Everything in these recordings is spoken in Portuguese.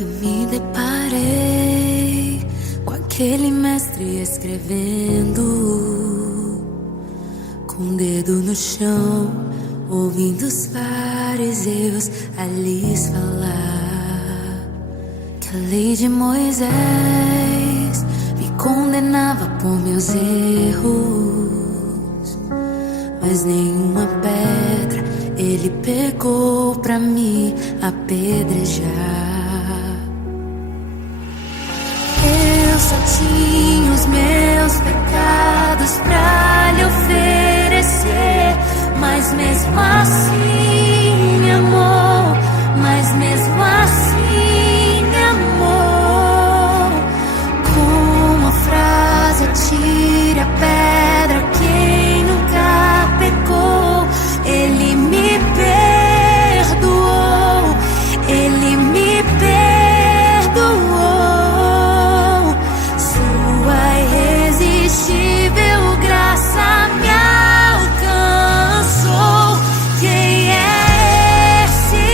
Eu me deparei com aquele mestre escrevendo, com o dedo no chão, ouvindo os fariseus a lhes falar que a lei de Moisés me condenava por meus erros, mas nenhuma pedra ele pegou pra me apedrejar. Eu só tinha os meus pecados pra lhe oferecer, mas mesmo assim me amou, mas mesmo assim me amou. Com uma frase atire a pedra quem nunca pecou. Ele me perdoou, ele me perdoou. Sua irresistível graça me alcançou. Quem é esse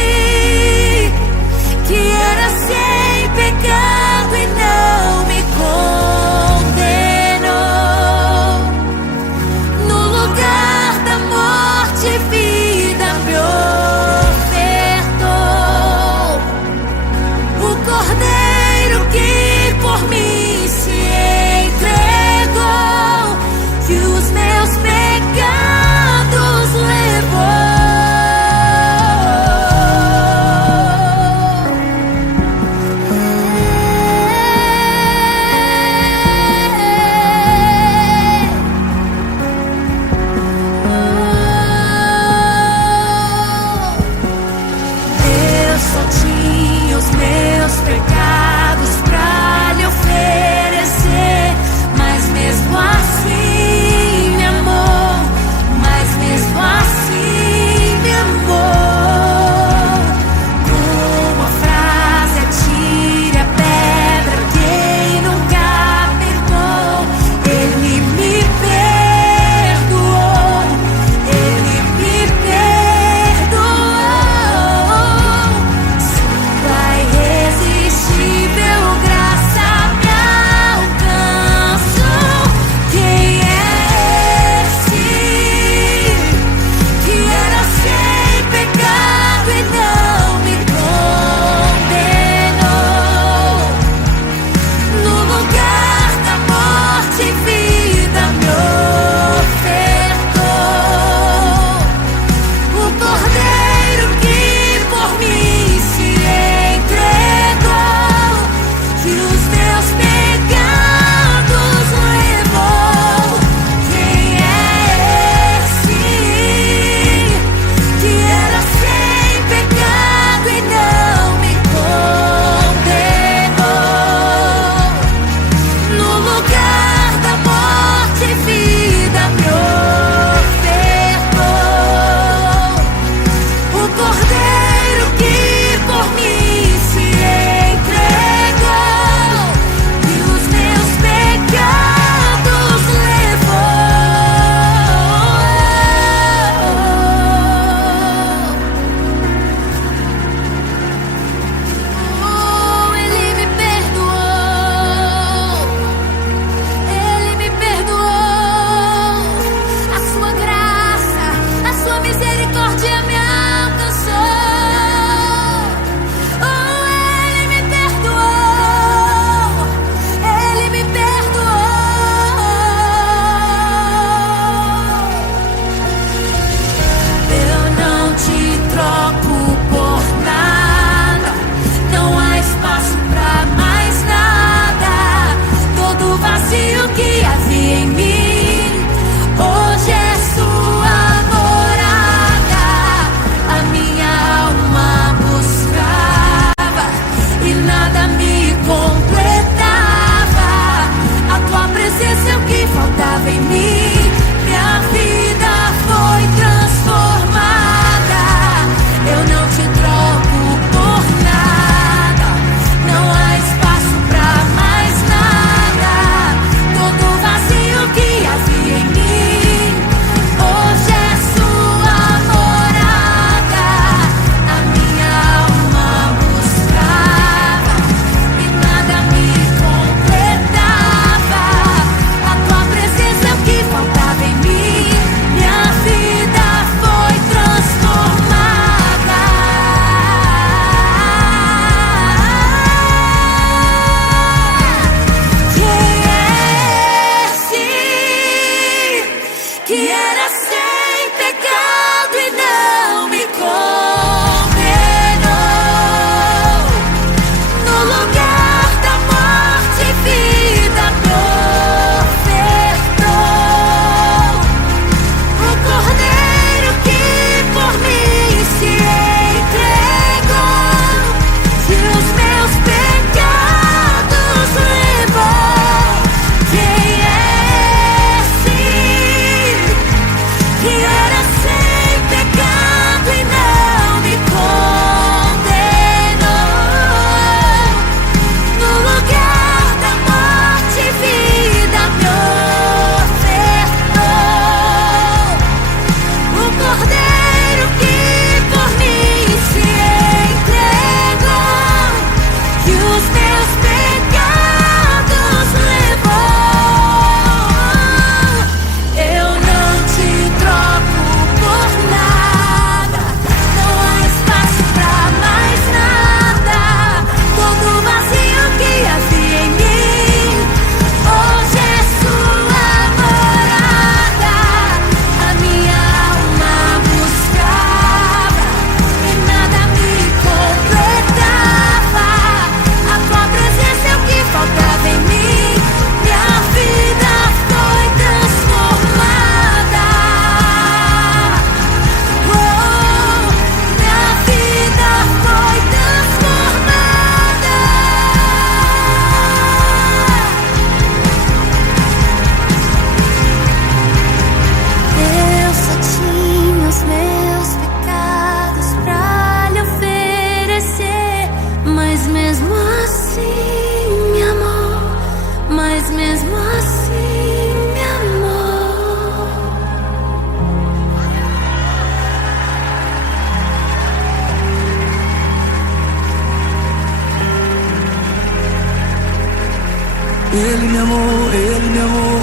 Ele me amou, Ele me amou,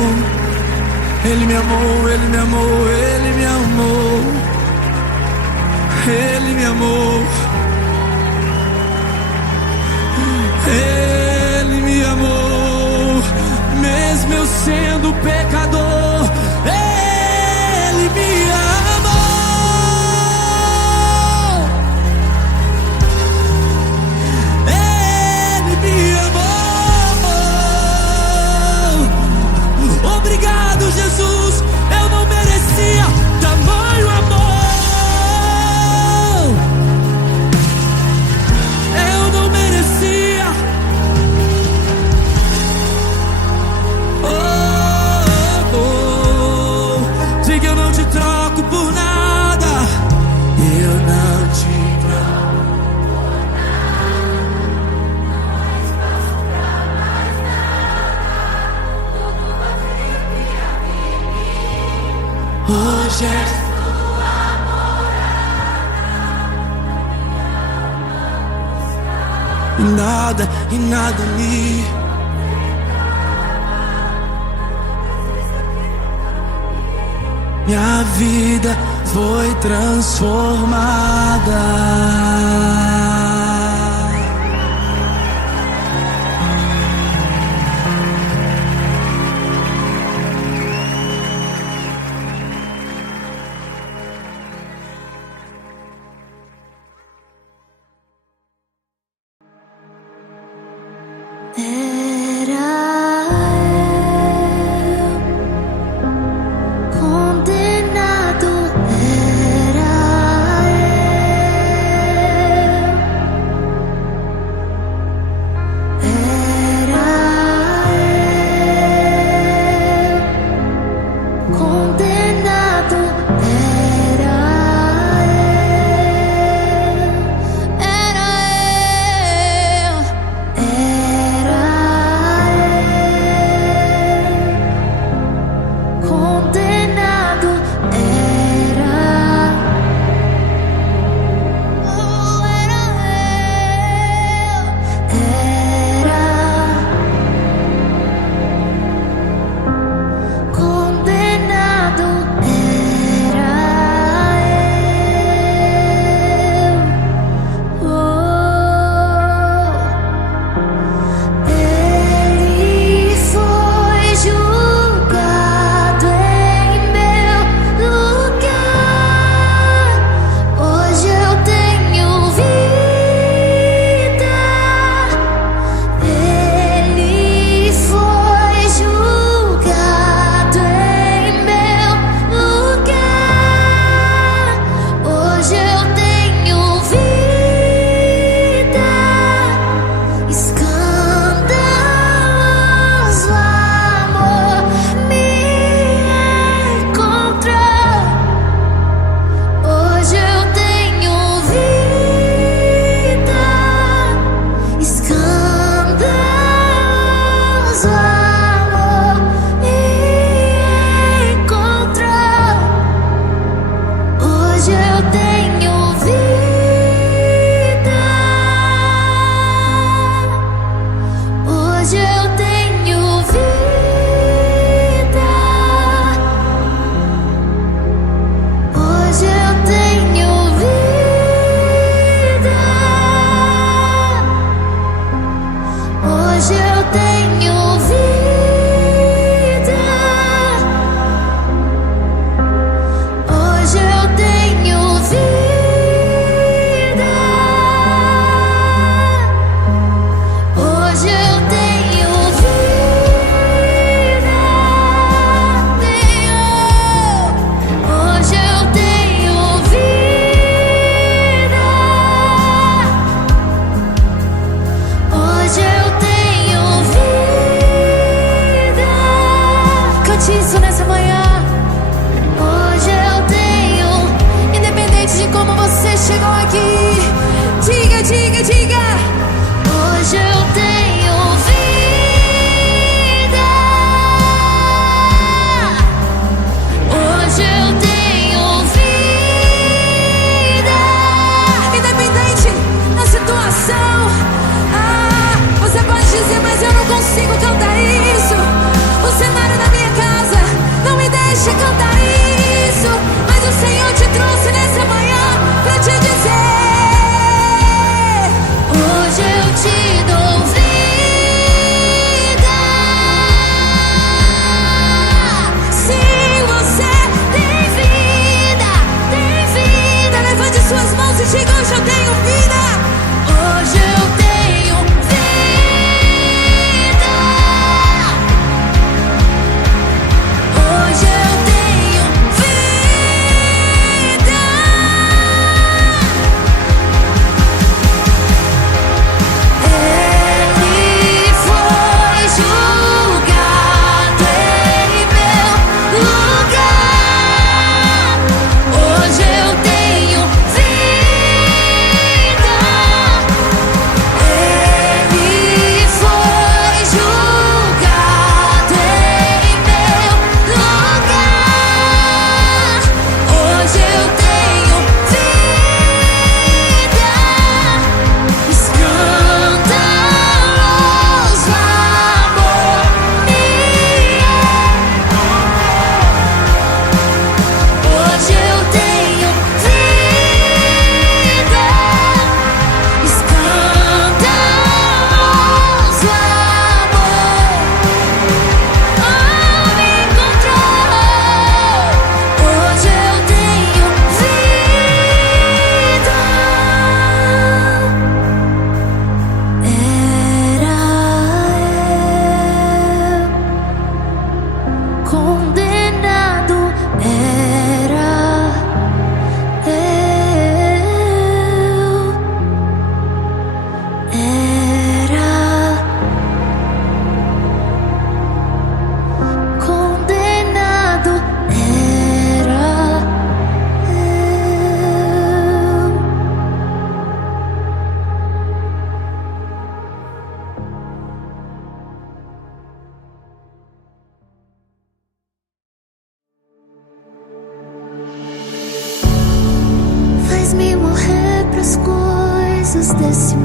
Ele me amou, Ele me amou, Ele me amou, Ele me amou, Ele me amou, mesmo eu sendo pecador, Ele me amou, Ele me amou. Obrigado, Jesus, eu não merecia tamanho amor. Eu não merecia. Oh, oh, diga: eu não te troco por nada. Eu não te troco por nada. Não espaço pra mais nada. Tudo vai vir a mim. Hoje é e nada me. Minha vida foi transformada. Condenado era eu.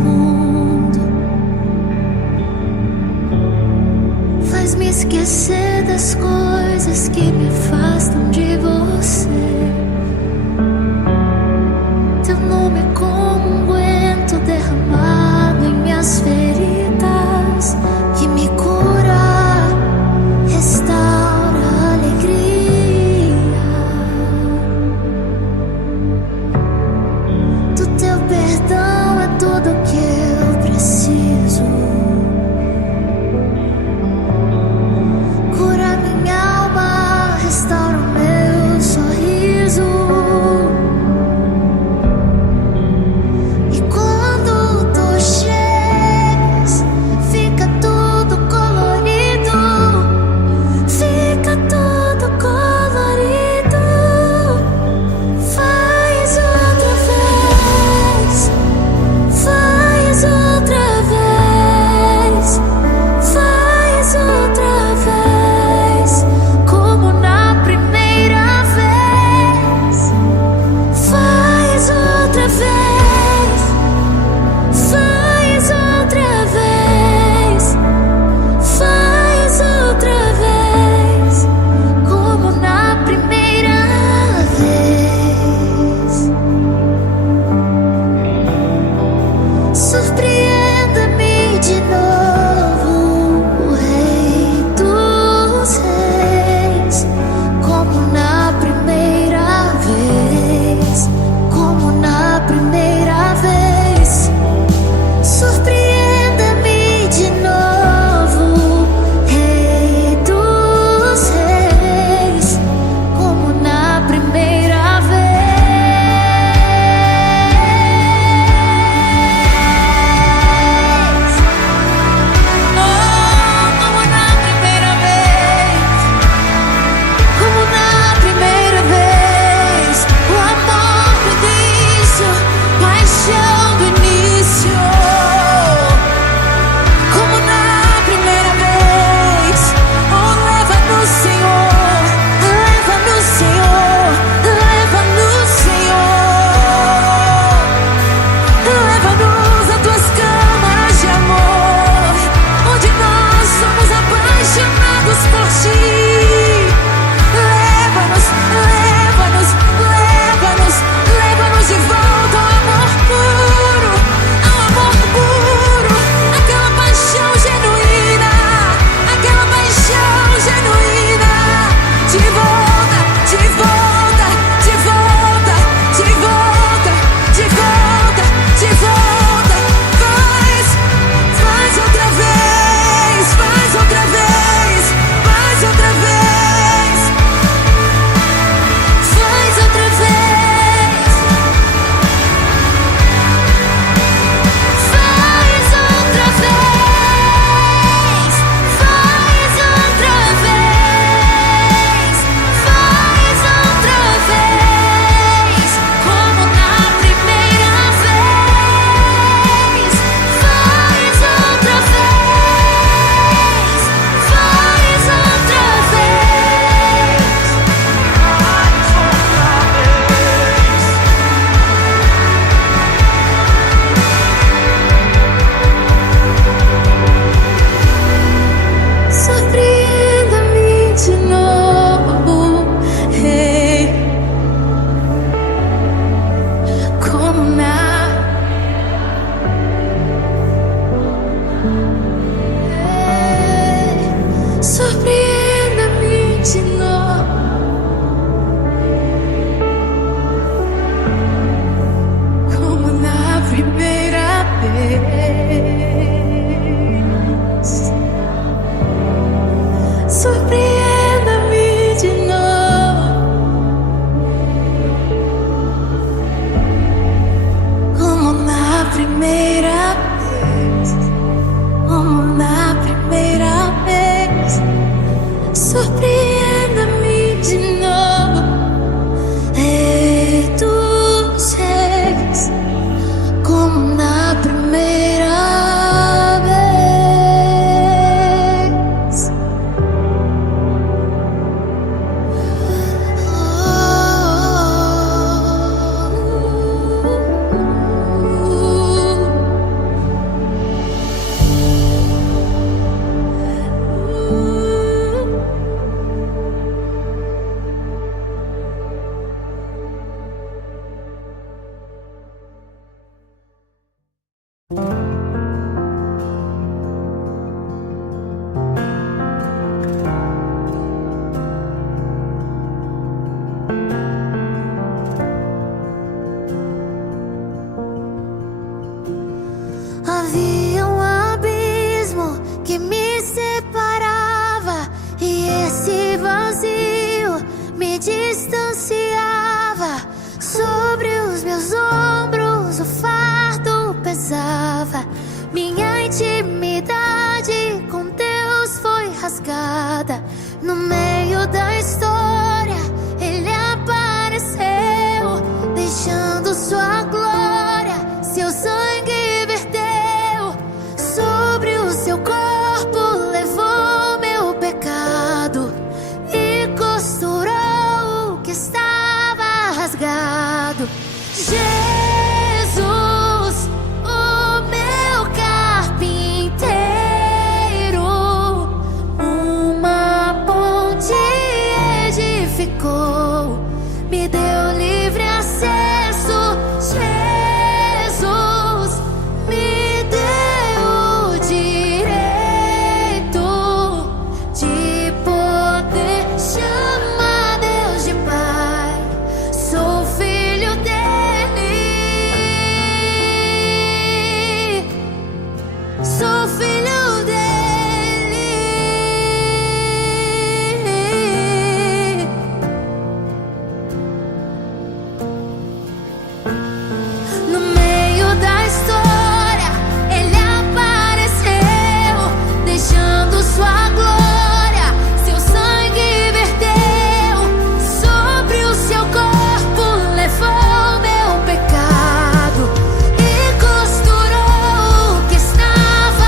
mundo. Faz-me esquecer das coisas que me afastam de você. Teu nome é como um unguento derramado em minhas feridas, que me cura, restaura a alegria. Do teu perdão é tudo que eu preciso. Cura minha alma, restaura distanciava, sobre os meus ombros o fardo pesava. Minha intimidade com Deus foi rasgada. No meio da história Ele apareceu, deixando sua glória, seu sangue verteu. Sobre o seu corpo levou meu pecado e costurou o que estava rasgado. Jesus, o meu carpinteiro, uma ponte edificou, me deu livre acesso. Jesus me deu o direito de poder chamar Deus de Pai. Sou filho dele, sou filho dele. No meio da história Ele apareceu, deixando sua glória, seu sangue verteu. Sobre o seu corpo levou meu pecado e costurou o que estava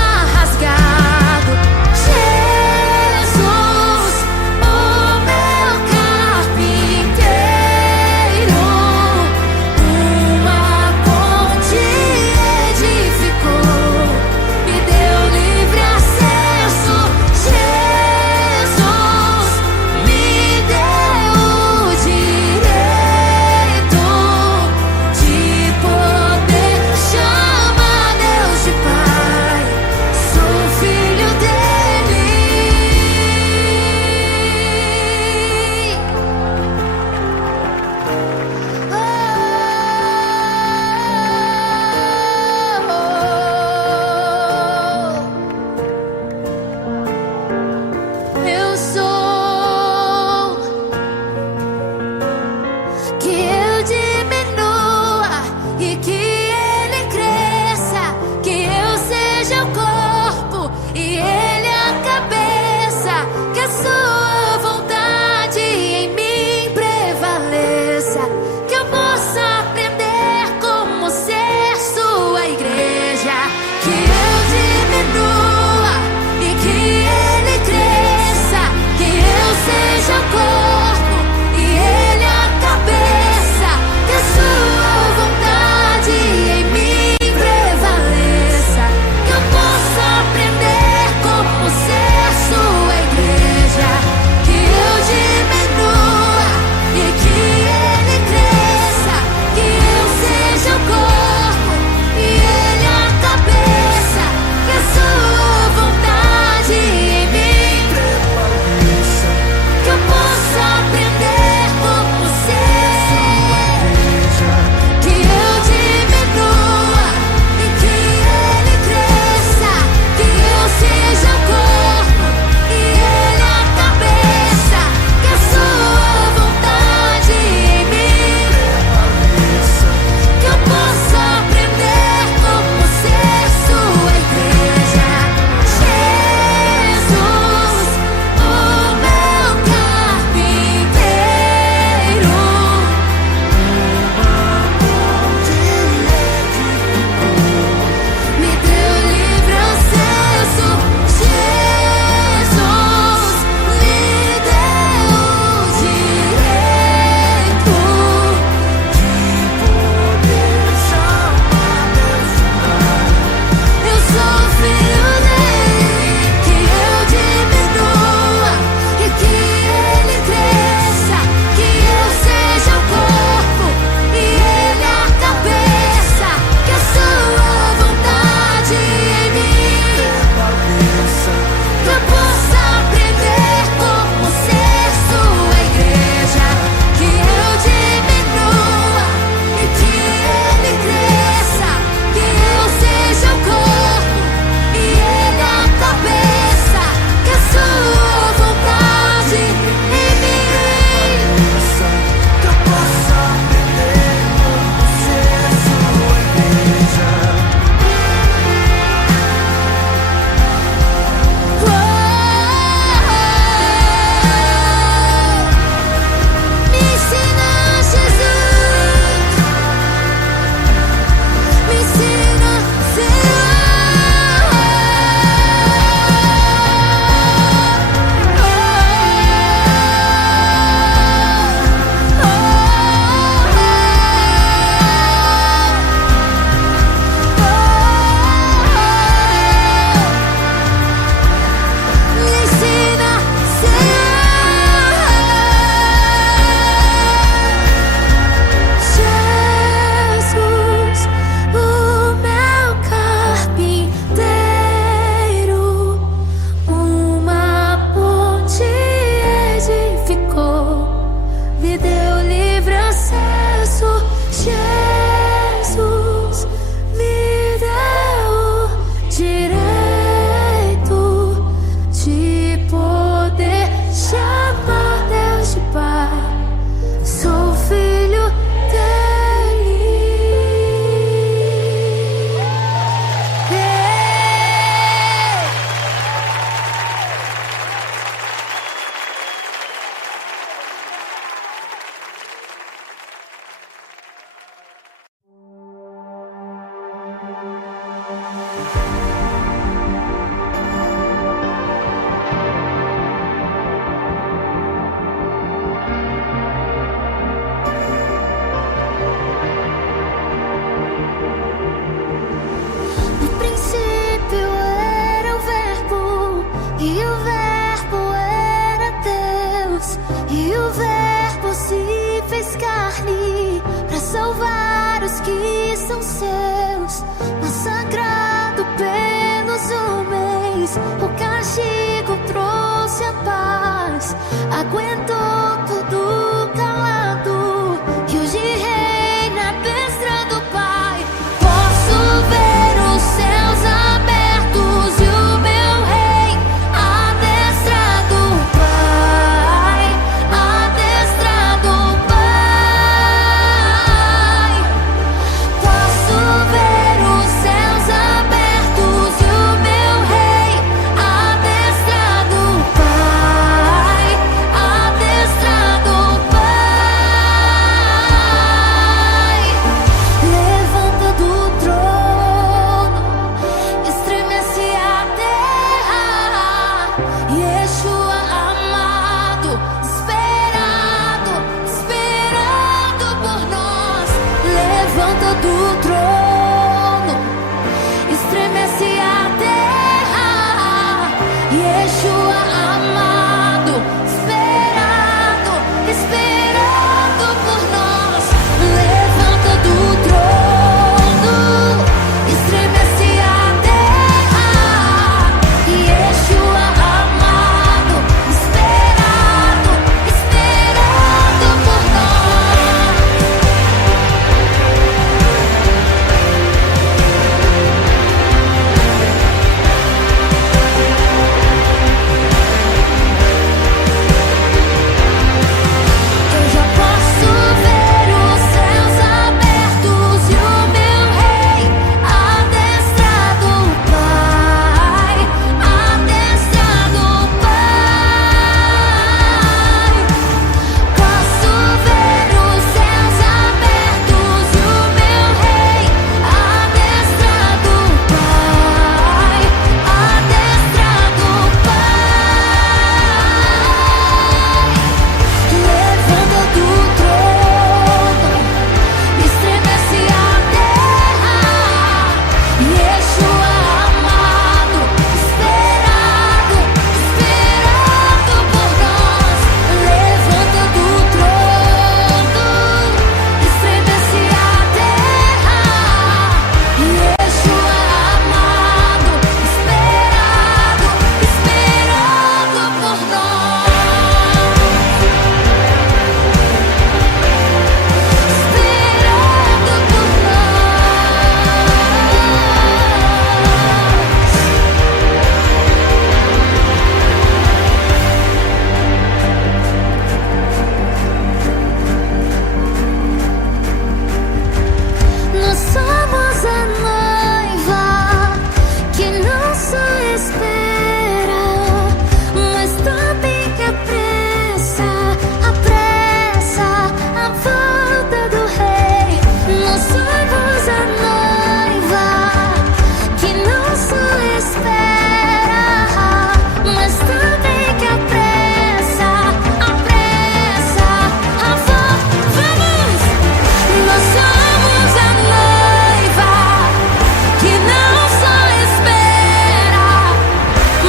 o castigo trouxe a paz, aguentou tudo calado, e hoje reina à destra do Pai. Posso ver os céus abertos e o meu rei adestrado, Pai, adestrado, Pai. Posso ver os céus abertos e o meu rei adestrado, Pai, adestrado, Pai. Levanta do trono, estremece a terra, Yeshua amado, esperado, esperado por nós. Levanta do trono, estremece a terra, Yeshua amado, esperado, esperado por nós. Levanta do trono, estremece a terra, Yeshua amado, esperado, esperado por nós. Eu já posso ver os céus abertos e o meu rei adestrado, Pai, adestrado, Pai. Posso ver os céus abertos e o meu rei adestrado, Pai, adestrado, Pai. Levanta do trono, estremece a terra, Yeshua amado, esperado, esperado por nós. Levanta do trono, estremece a terra, Yeshua amado, esperado, esperado por nós. Esperando por nós somos a noiva que não só espera, mas também que apressa a volta do Rei. Nós somos a noiva que não só espera, mas também que apressa a volta. Vamos! Nós somos a noiva que não só espera,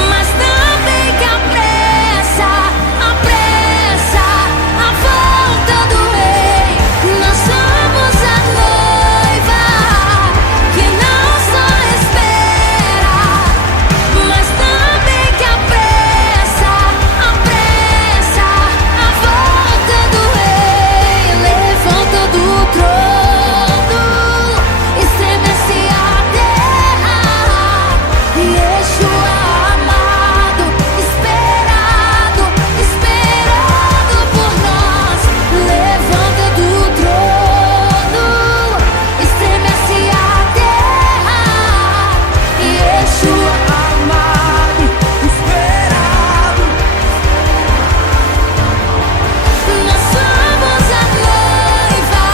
mas também que apressa a volta do Rei. Nós somos a noiva que não só espera, mas também que apressa a volta do Rei. Levanta do trono, estremece a terra, Yeshua amado, esperado, esperado por nós. Levanta do trono, estremece a terra, Yeshua amado, esperado. Nós somos a noiva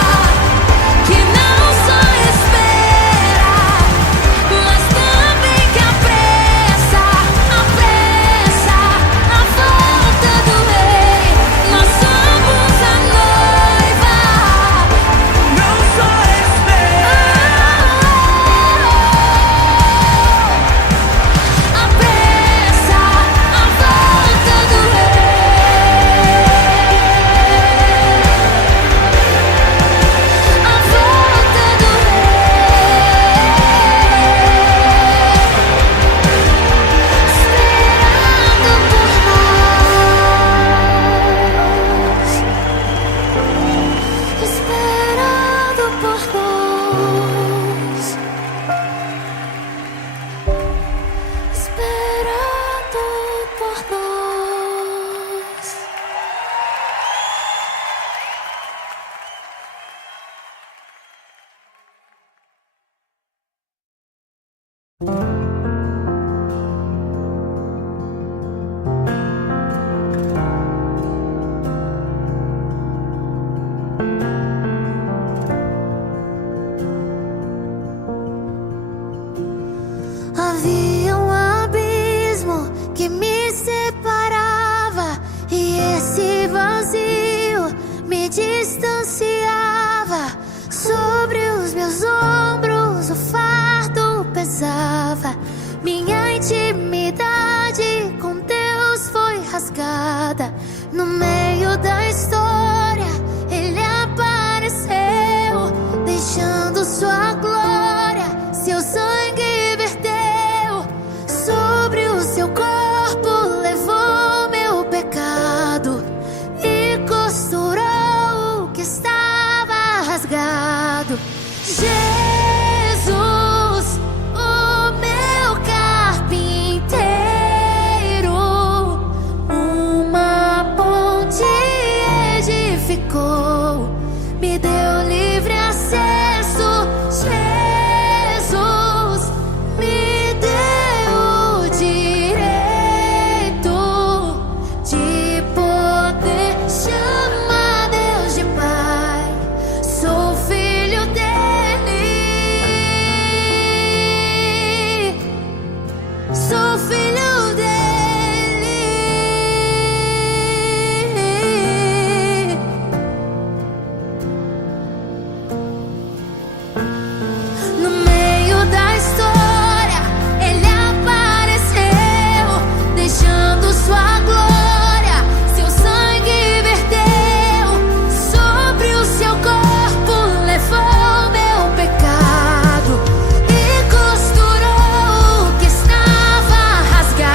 que não só espera, mas também que apressa seus ombros o fardo pesava. Minha intimidade com Deus foi rasgada. No meio da história, Ele apareceu, deixando sua glória. Seu sangue verteu sobre o seu corpo, levou meu pecado e costurou o que estava rasgado. Jesus, o meu carpinteiro, uma ponte edificou, me deu livre acesso. Jesus me deu o direito de poder chamar Deus de Pai. Sou filho dele, sou filho dele. No meio da história, Ele apareceu, deixando sua glória. Seu sangue verteu sobre o seu corpo, levou meu pecado e costurou o que estava rasgado.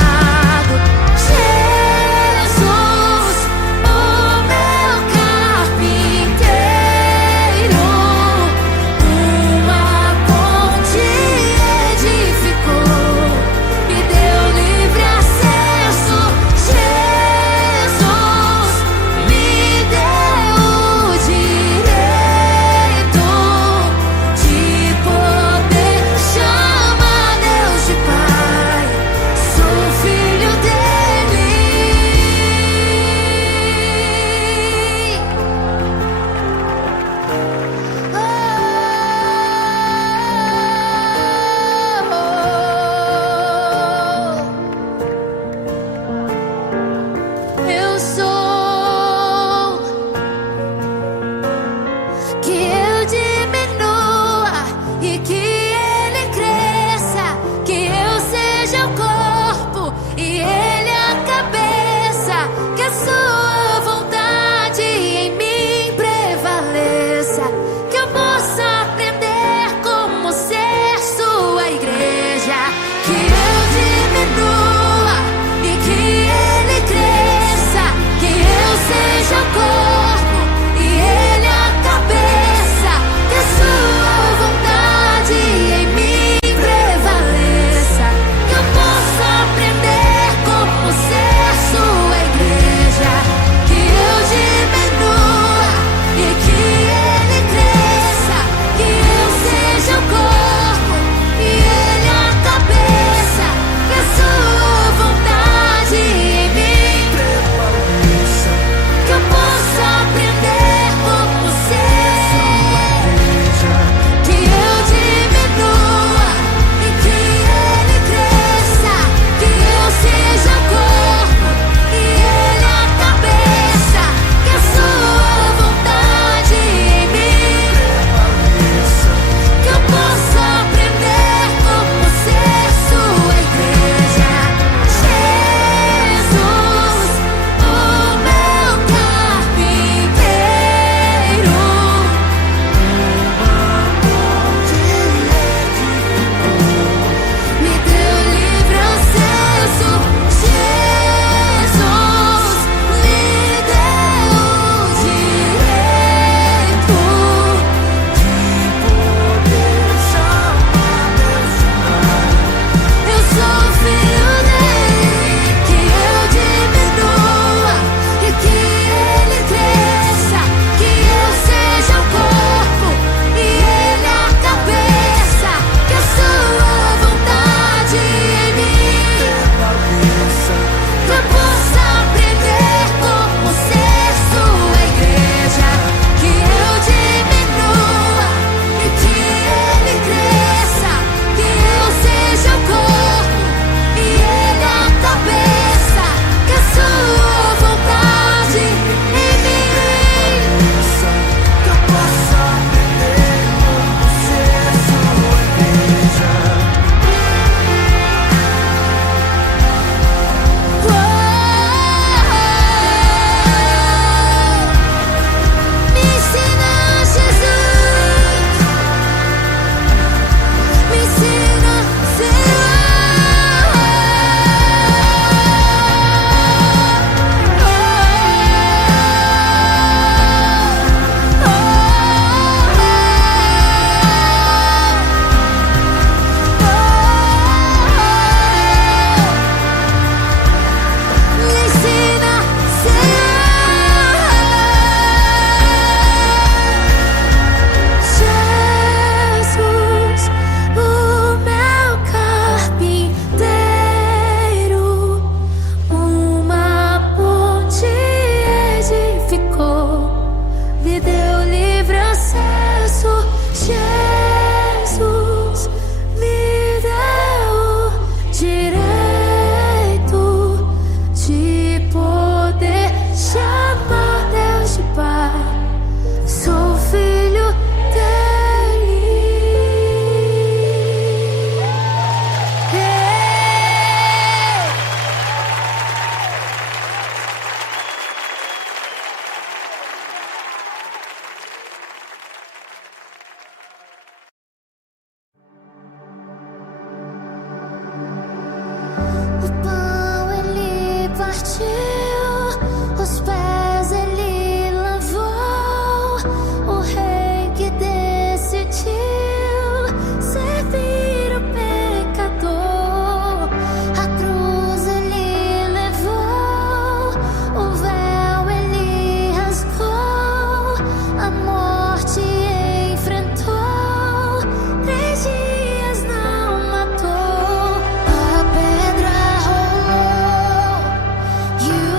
O pão ele partiu, os pés ele lavou, o rei que decidiu servir o pecador. A cruz ele levou, o véu ele rasgou, a morte enfrentou, 3 dias não matou. A pedra rolou, e o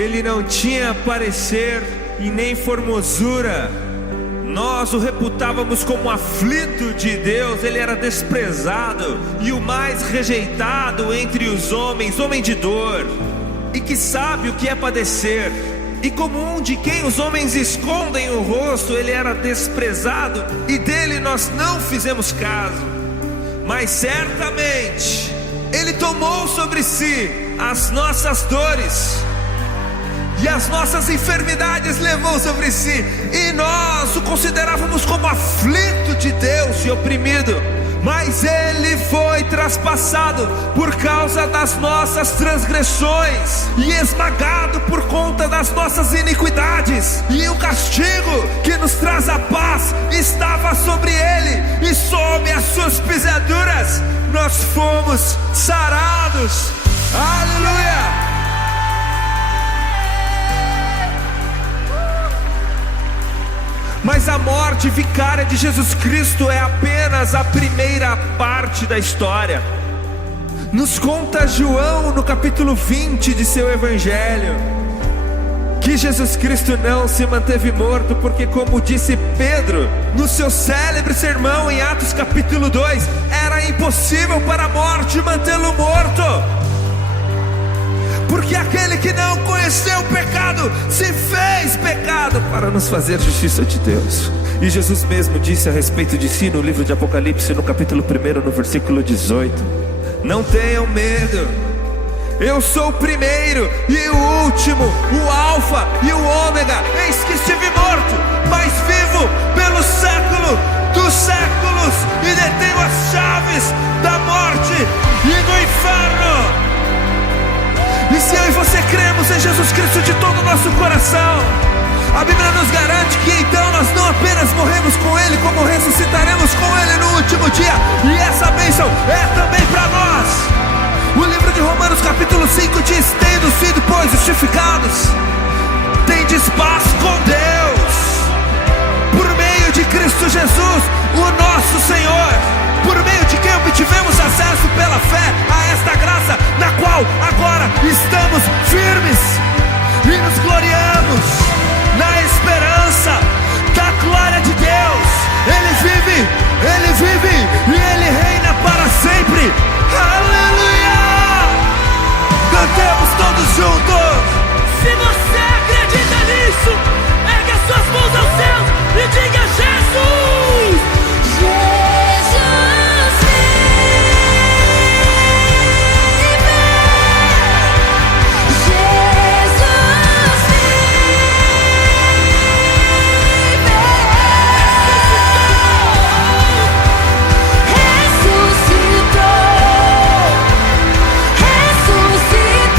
Ele não tinha parecer e nem formosura. Nós o reputávamos como aflito de Deus. Ele era desprezado e o mais rejeitado entre os homens, homem de dor, e que sabe o que é padecer. E como um de quem os homens escondem o rosto, ele era desprezado e dele nós não fizemos caso. Mas certamente ele tomou sobre si as nossas dores e as nossas enfermidades levou sobre si, e nós o considerávamos como aflito de Deus e oprimido. Mas ele foi traspassado por causa das nossas transgressões e esmagado por conta das nossas iniquidades. E o castigo que nos traz a paz estava sobre ele, e sob as suas pisaduras nós fomos sarados. Aleluia! Mas a morte vicária de Jesus Cristo é apenas a primeira parte da história. Nos conta João no capítulo 20 de seu evangelho que Jesus Cristo não se manteve morto, porque, como disse Pedro no seu célebre sermão em Atos capítulo 2, era impossível para a morte mantê-lo morto. Porque aquele que não conheceu o pecado se fez pecado para nos fazer justiça de Deus. E Jesus mesmo disse a respeito de si no livro de Apocalipse, no capítulo 1, no versículo 18: não tenham medo, eu sou o primeiro e o último, o alfa e o ômega. Eis que estive morto, mas vivo pelo século dos séculos, e detenho as chaves da morte e do inferno. E se eu e você cremos em Jesus Cristo de todo o nosso coração, a Bíblia nos garante que então nós não apenas morremos com Ele, como ressuscitaremos com Ele no último dia. E essa bênção é também para nós. O livro de Romanos capítulo 5 diz: tendo sido, pois, justificados, tendes paz com Deus, por meio de Cristo Jesus, o nosso Senhor, por meio de quem obtivemos acesso pela fé a esta graça, na qual agora estamos firmes e nos gloriamos na esperança da glória de Deus. Ele vive e Ele reina para sempre. Aleluia! Cantemos todos juntos. Se você acredita nisso, ergue as suas mãos aos céus e diga: Jesus! Jesus vive, Jesus ressuscitou, ressuscitou.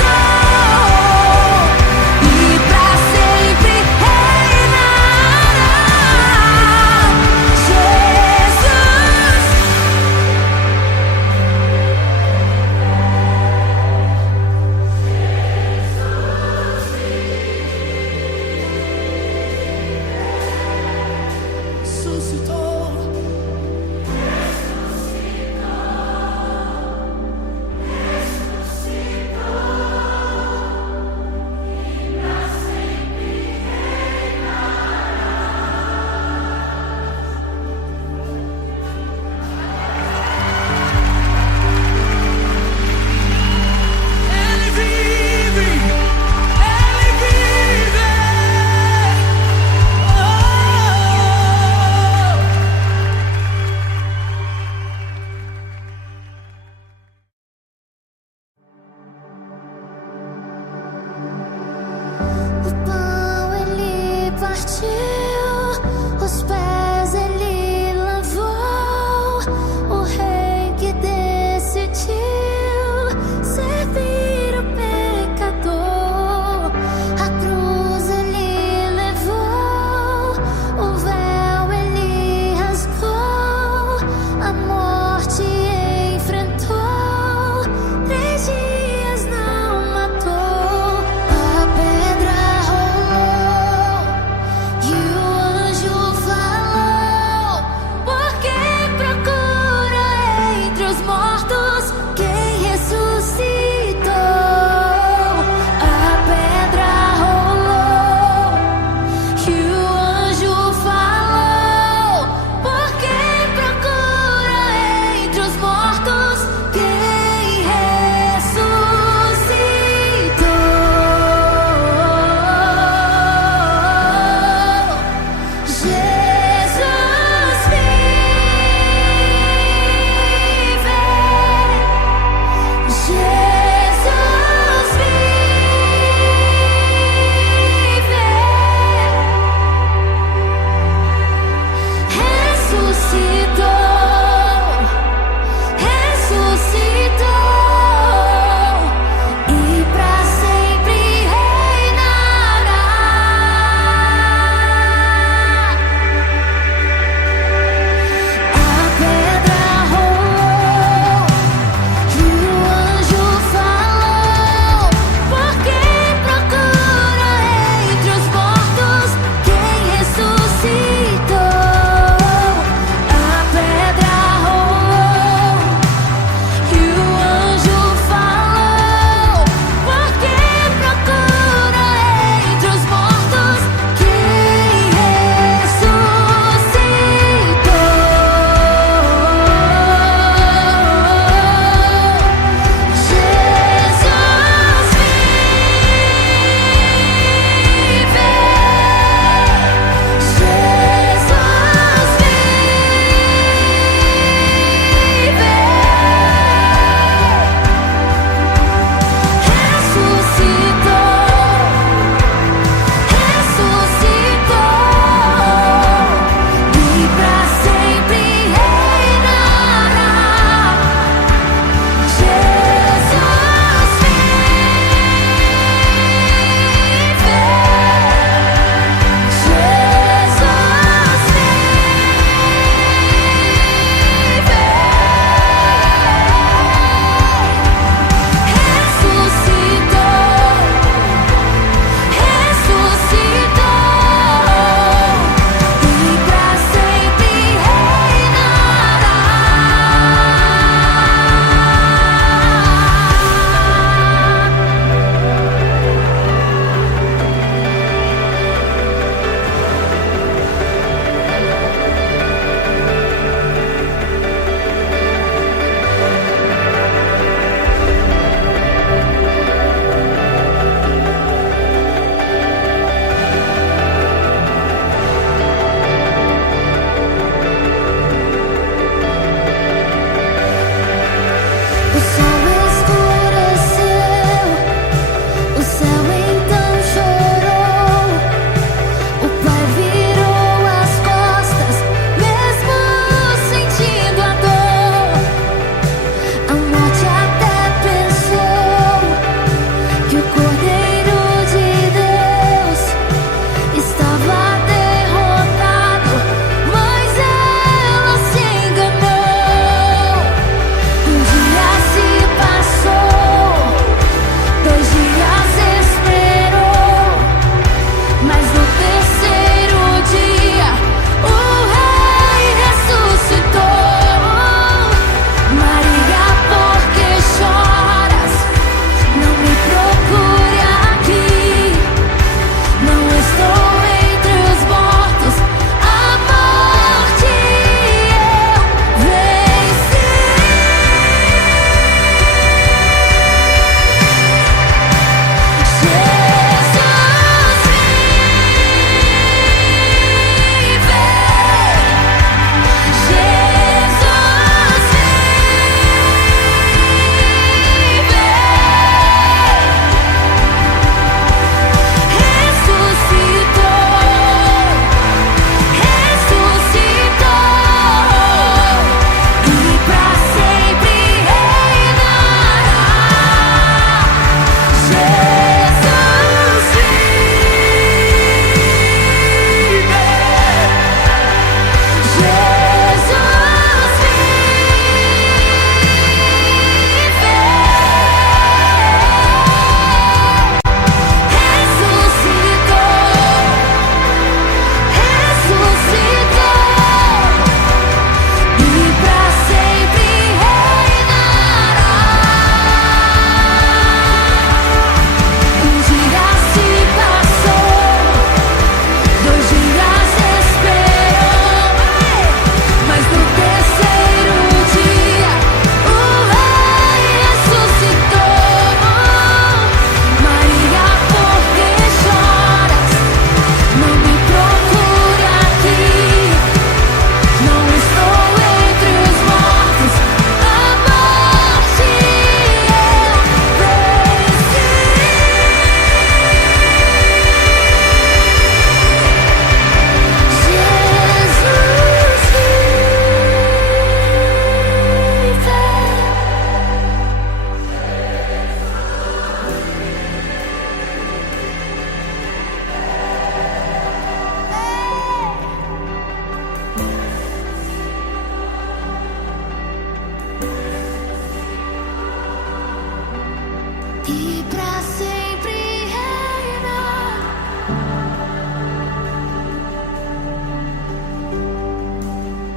e pra sempre reinar.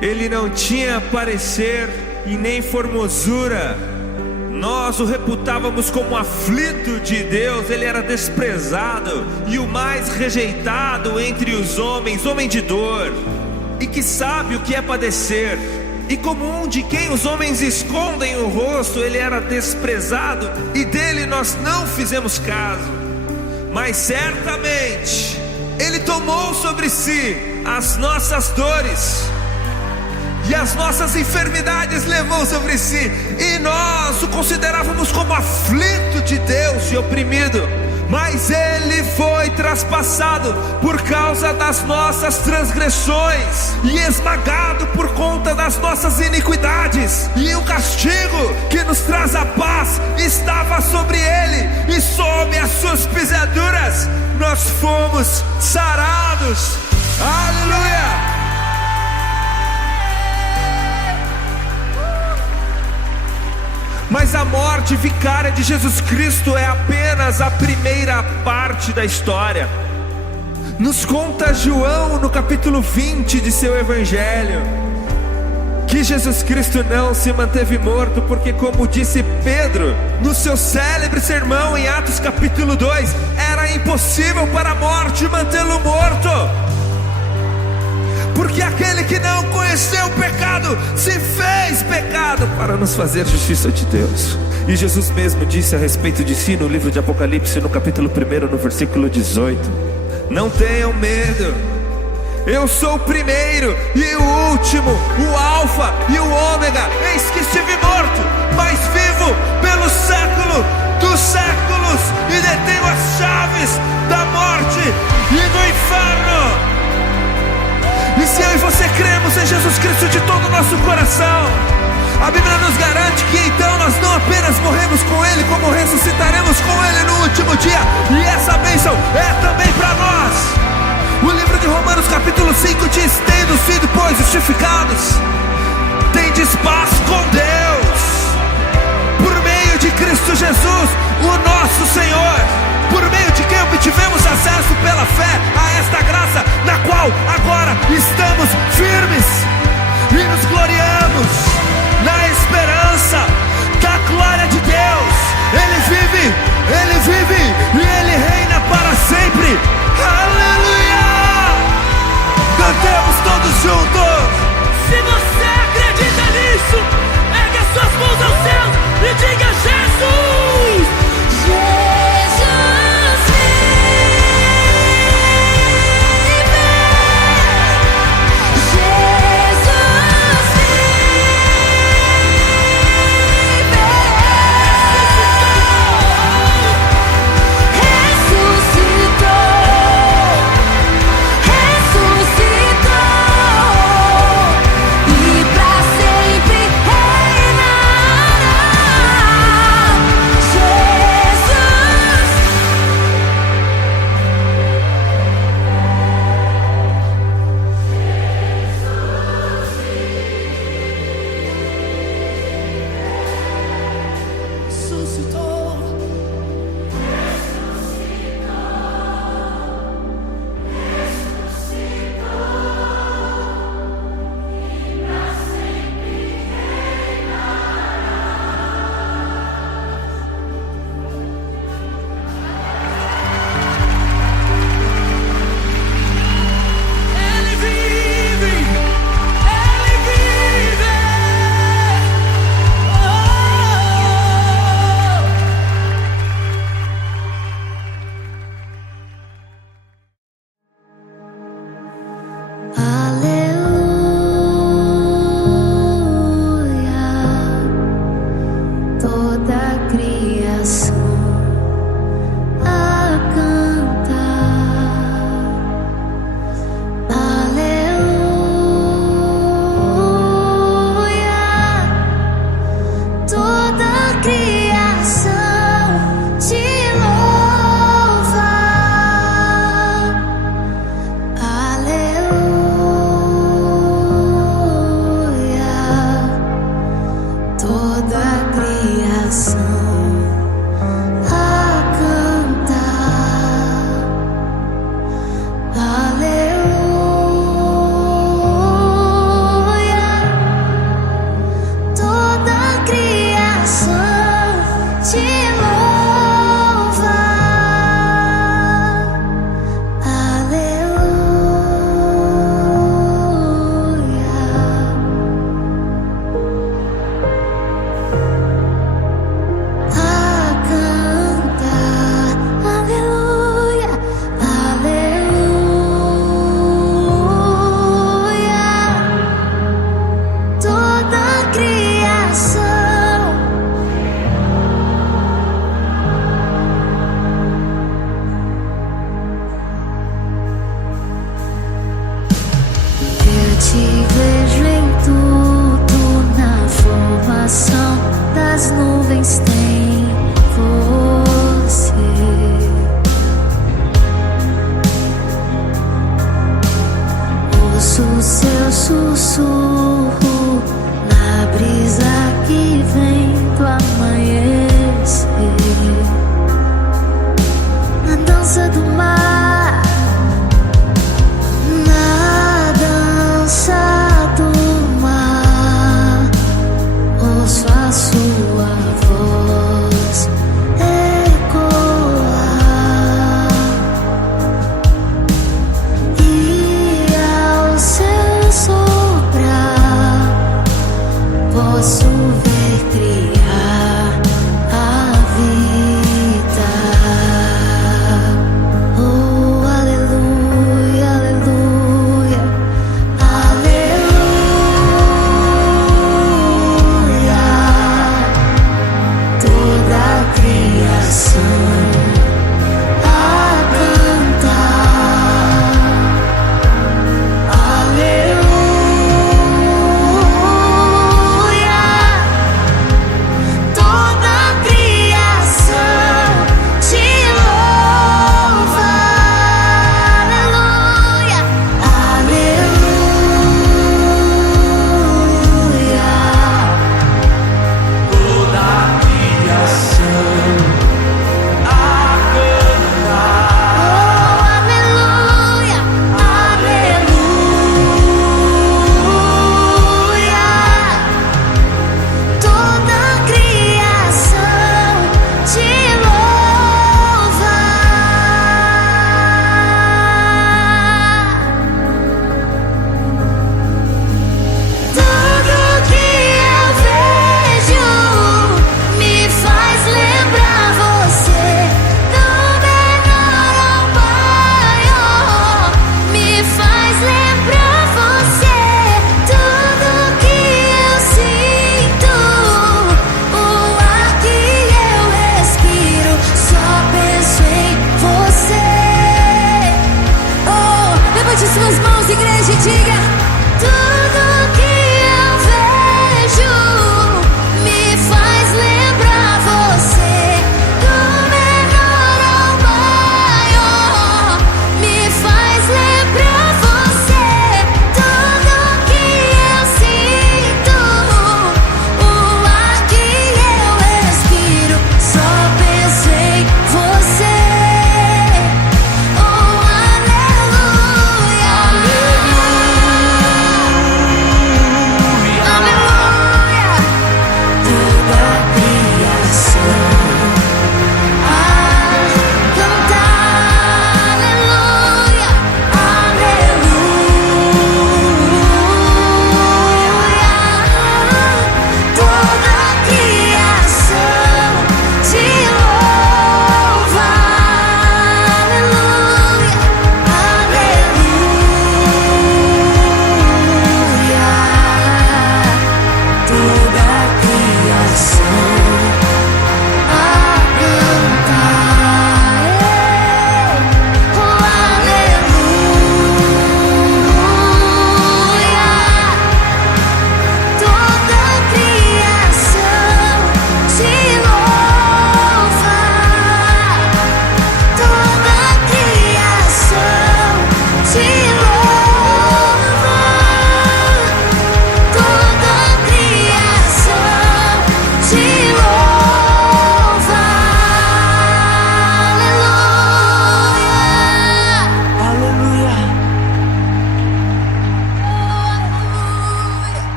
Ele não tinha parecer e nem formosura. Nós o reputávamos como aflito de Deus. Ele era desprezado e o mais rejeitado entre os homens, homem de dor, e que sabe o que é padecer. E como um de quem os homens escondem o rosto, ele era desprezado e dele nós não fizemos caso. Mas certamente ele tomou sobre si as nossas dores e as nossas enfermidades levou sobre si, e nós o considerávamos como aflito de Deus e oprimido. Mas ele foi traspassado por causa das nossas transgressões e esmagado por conta das nossas iniquidades. E o castigo que nos traz a paz estava sobre ele, e sob as suas pisaduras nós fomos sarados. Aleluia! Mas a morte vicária de Jesus Cristo é apenas a primeira parte da história. Nos conta João no capítulo 20 de seu evangelho que Jesus Cristo não se manteve morto, porque, como disse Pedro no seu célebre sermão em Atos capítulo 2, era impossível para a morte mantê-lo morto. Porque aquele que não conheceu o pecado se fez pecado para nos fazer justiça de Deus. E Jesus mesmo disse a respeito de si no livro de Apocalipse, no capítulo 1, no versículo 18: não tenham medo, eu sou o primeiro e o último, o Alfa e o Ômega. Eis que estive morto, mas vivo pelo século dos séculos, e detenho as chaves da morte e do inferno. E se eu e você cremos em Jesus Cristo de todo o nosso coração, a Bíblia nos garante que então nós não apenas morremos com Ele, como ressuscitaremos com Ele no último dia. E essa bênção é também para nós. O livro de Romanos capítulo 5 diz: tendo sido, pois, justificados, tendes paz com Deus, por meio de Cristo Jesus, o nosso Senhor, por meio de quem obtivemos acesso pela fé a esta graça, na qual agora estamos firmes e nos gloriamos na esperança da glória de Deus. Ele vive e Ele reina para sempre. Aleluia! Cantemos todos juntos. Se você acredita nisso, ergue as suas mãos aos céus e diga: Jesus! Jesus vive, Jesus vive. as nuvens têm você. Ouço o seu sussurro na brisa que vem do amanhecer, na dança do mar, na dança do mar. Ouço a sua voz ecoar, e ao seu soprar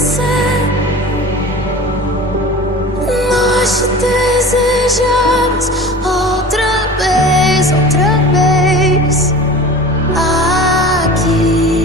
você. Nós te desejamos outra vez aqui.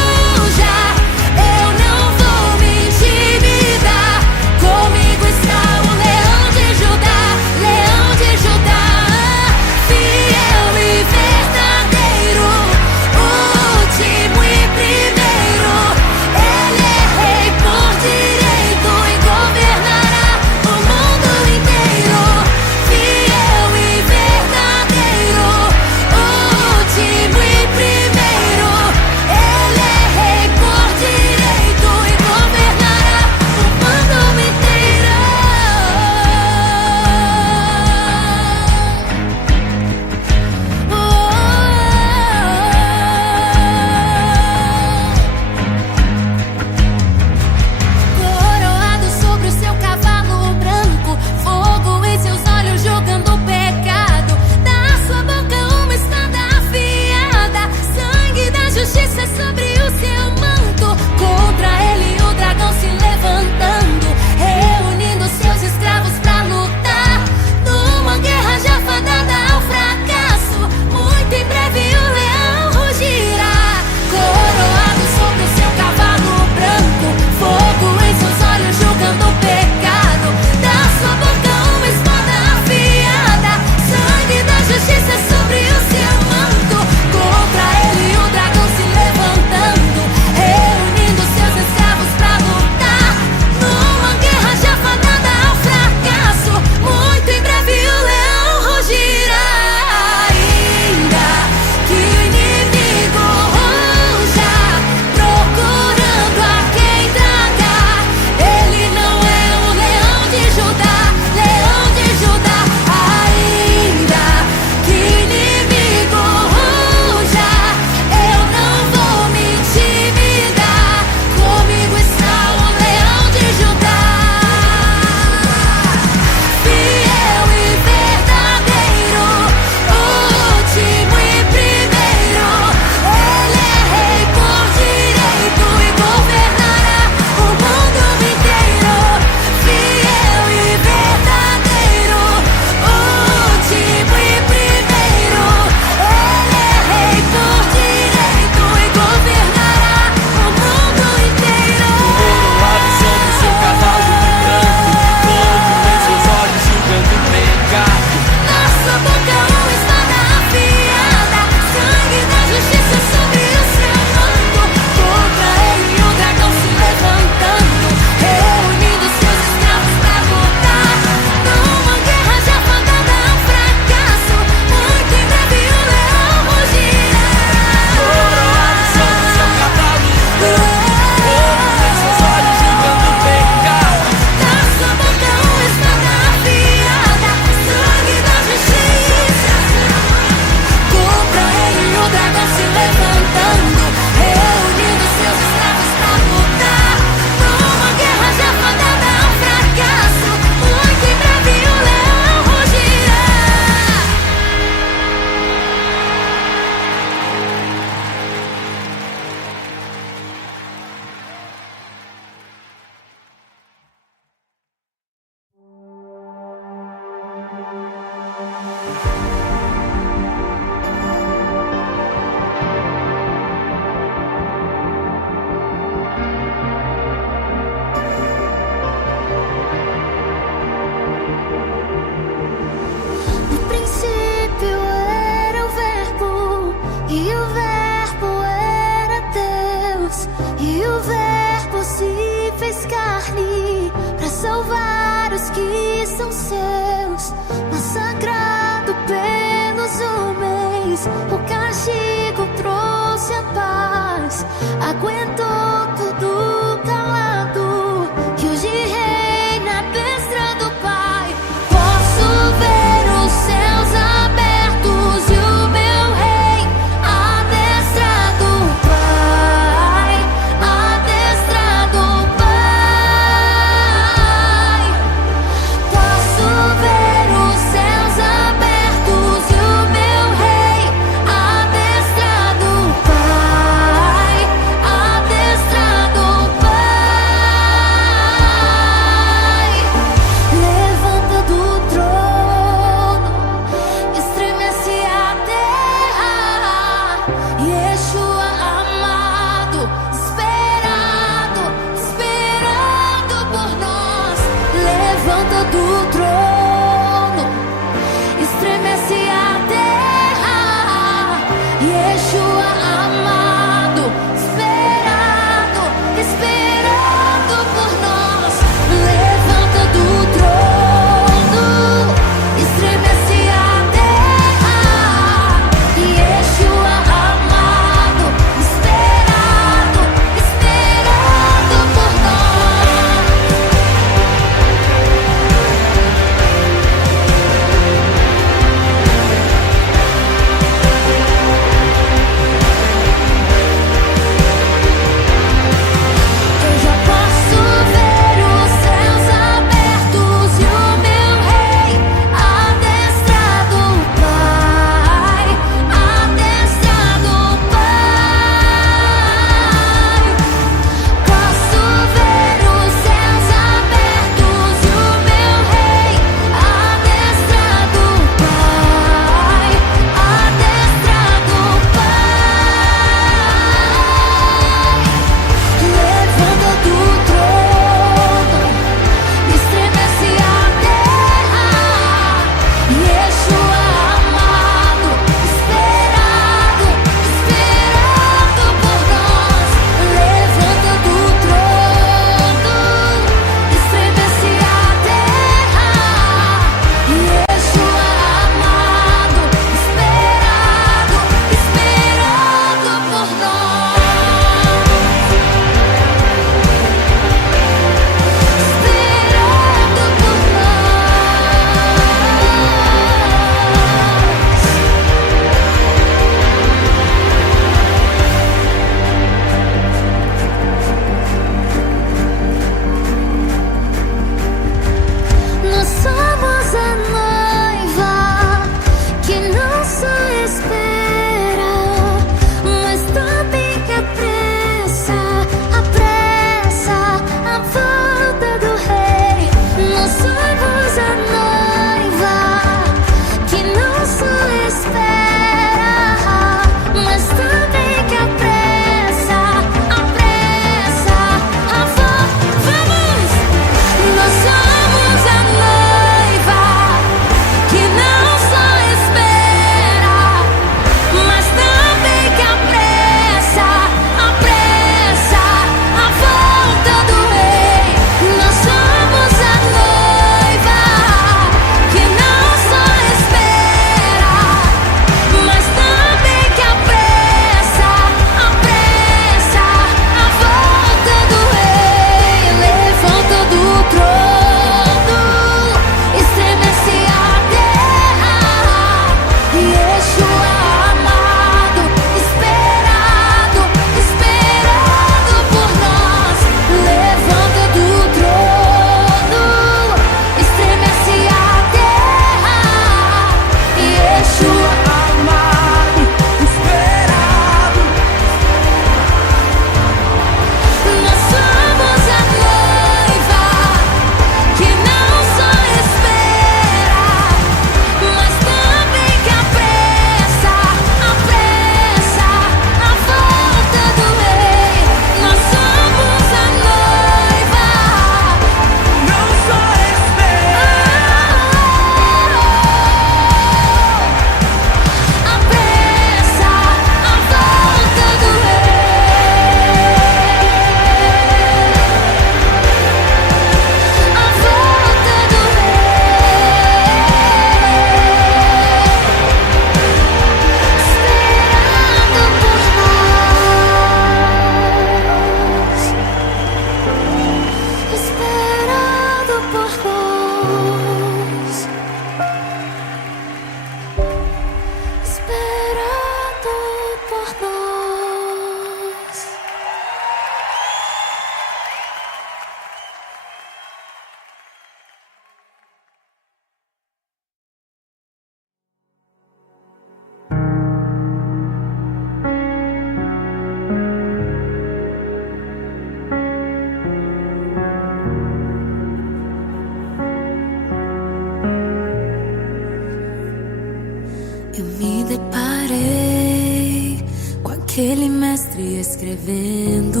Aquele mestre escrevendo,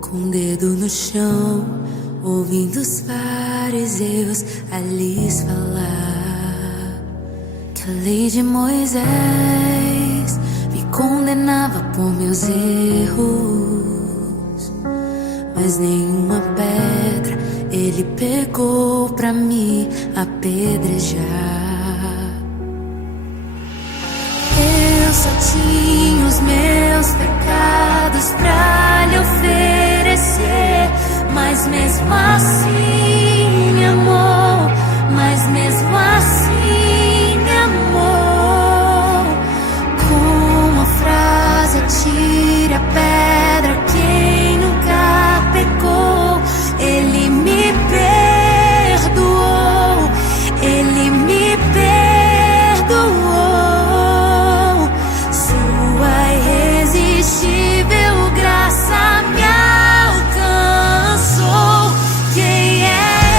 com o dedo no chão, ouvindo os fariseus a lhes falar que a lei de Moisés me condenava por meus erros, mas nenhuma pedra ele pegou pra me apedrejar. Eu só tinha os meus pecados pra lhe oferecer, mas mesmo assim me amou, mas mesmo assim me amou. Com uma frase, atire a pedra quem nunca pecou. Ele me perdoou, ele me perdoou. Sua irresistível graça me alcançou. Quem é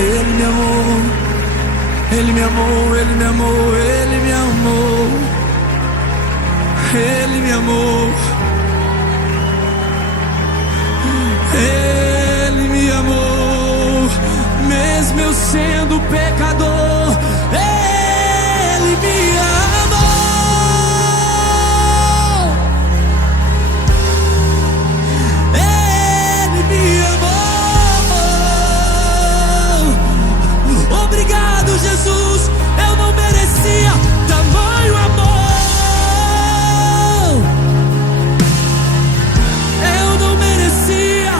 Ele me amou, Ele me amou, Ele me amou, Ele me amou, Ele me amou, Ele me amou, mesmo eu sendo pecador, Ele me amou, Ele me amou. Obrigado, Jesus, eu não merecia tamanho amor. Eu não merecia.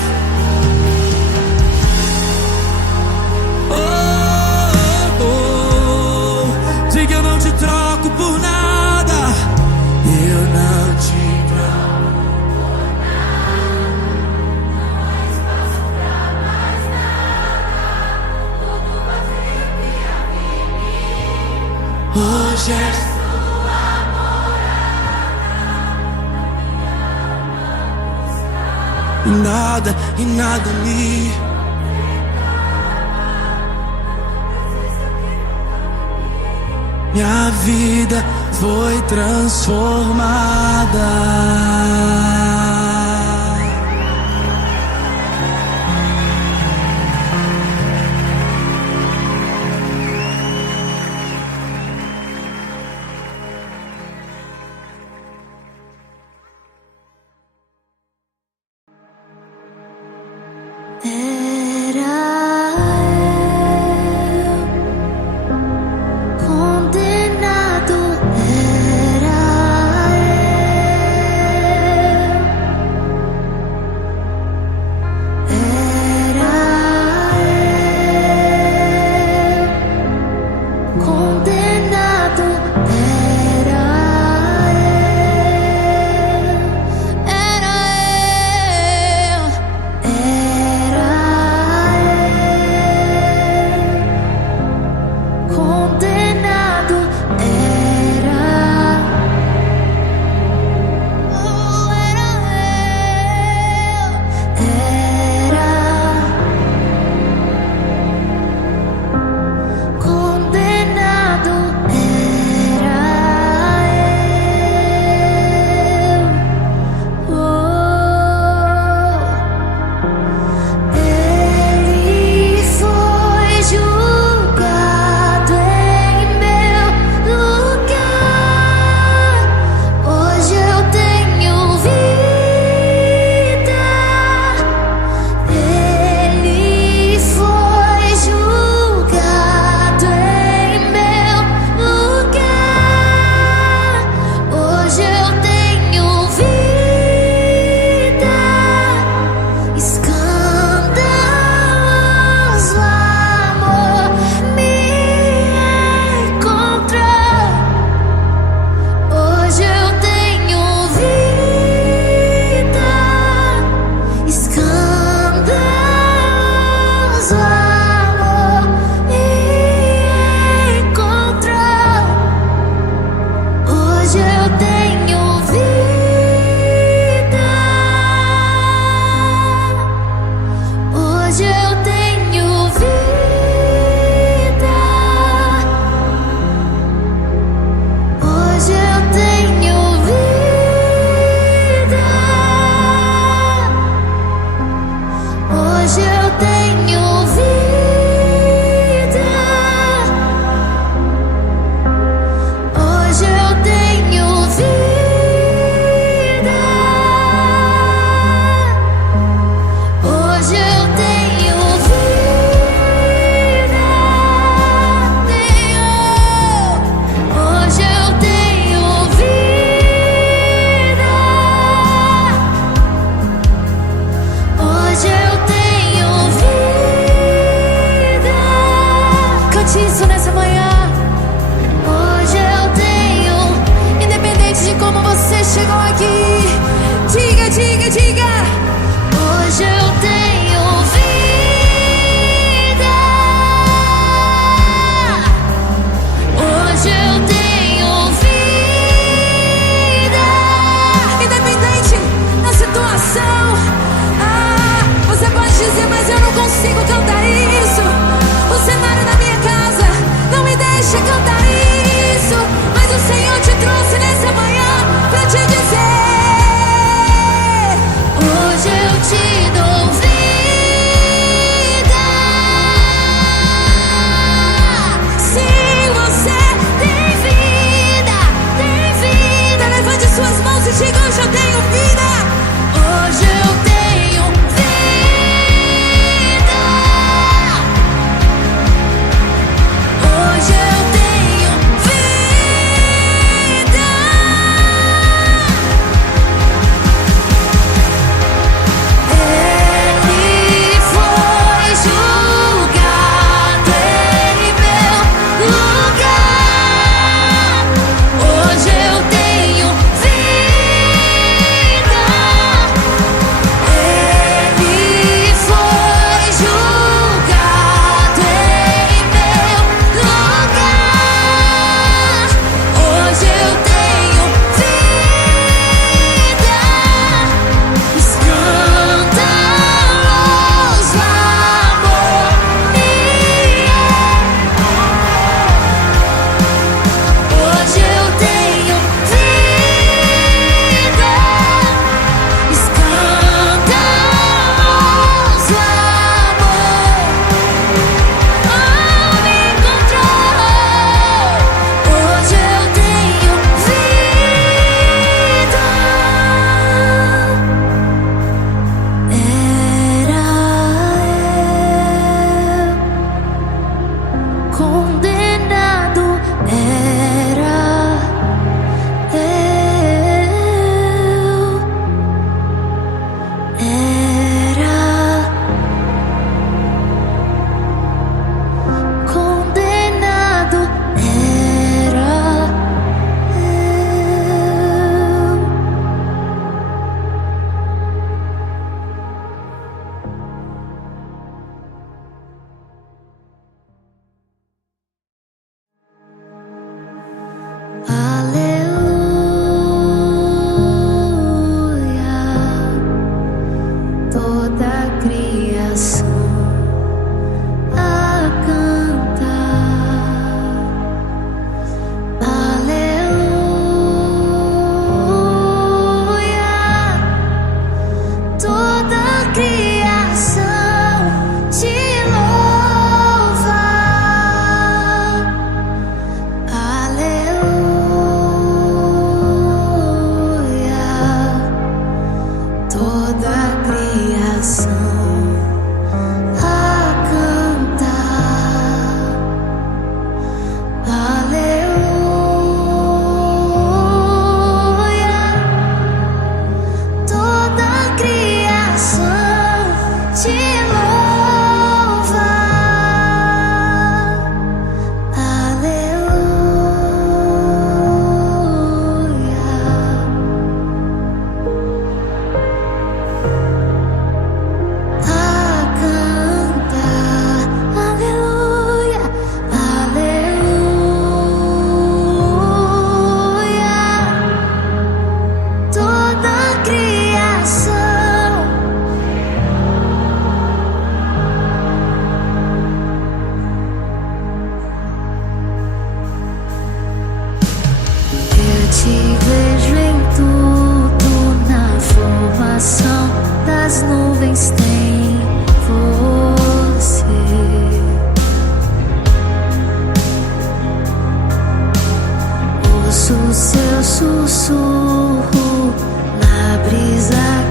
Diga, eu não te troco por nada. Eu não te troco por nada. Não és fácil pra mais nada. Tudo vazio que havia em mim. Hoje és tua morada. Na minha alma buscar. E nada me. Minha vida foi transformada. consigo cantar isso. O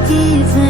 que vem.